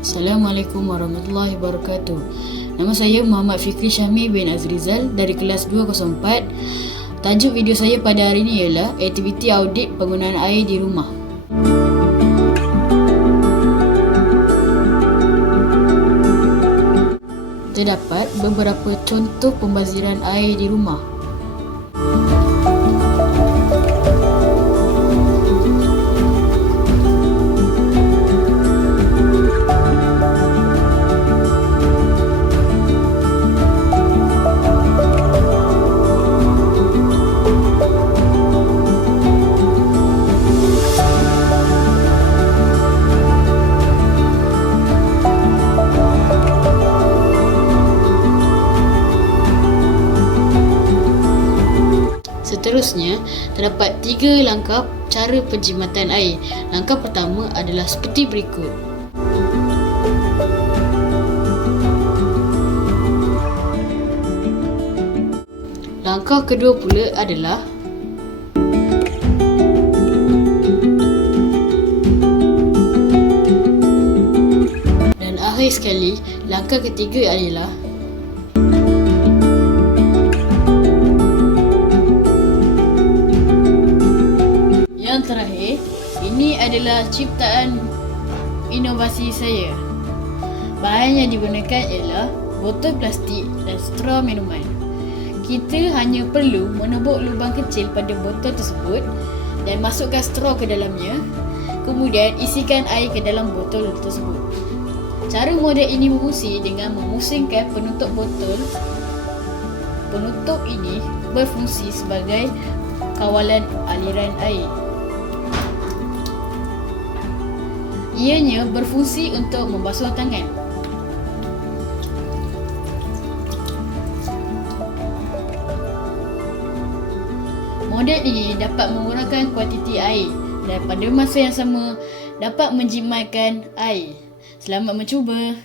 Assalamualaikum warahmatullahi wabarakatuh. Nama saya Muhammad Fikri Syahmi bin Azrizal dari kelas 204. Tajuk video saya pada hari ini ialah aktiviti audit penggunaan air di rumah. Terdapat beberapa contoh pembaziran air di rumah. Seterusnya, terdapat tiga langkah cara penjimatan air. Langkah pertama adalah seperti berikut. Langkah kedua pula adalah Dan akhir sekali, langkah ketiga adalah ini adalah ciptaan inovasi saya. Bahan yang digunakan ialah botol plastik dan straw minuman. Kita hanya perlu menebuk lubang kecil pada botol tersebut dan masukkan straw ke dalamnya. Kemudian isikan air ke dalam botol tersebut. Cara model ini berfungsi dengan memusingkan penutup botol. Penutup ini berfungsi sebagai kawalan aliran air. Ianya berfungsi untuk membasuh tangan. Model ini dapat mengurangkan kuantiti air dan pada masa yang sama dapat menjimatkan air. Selamat mencuba.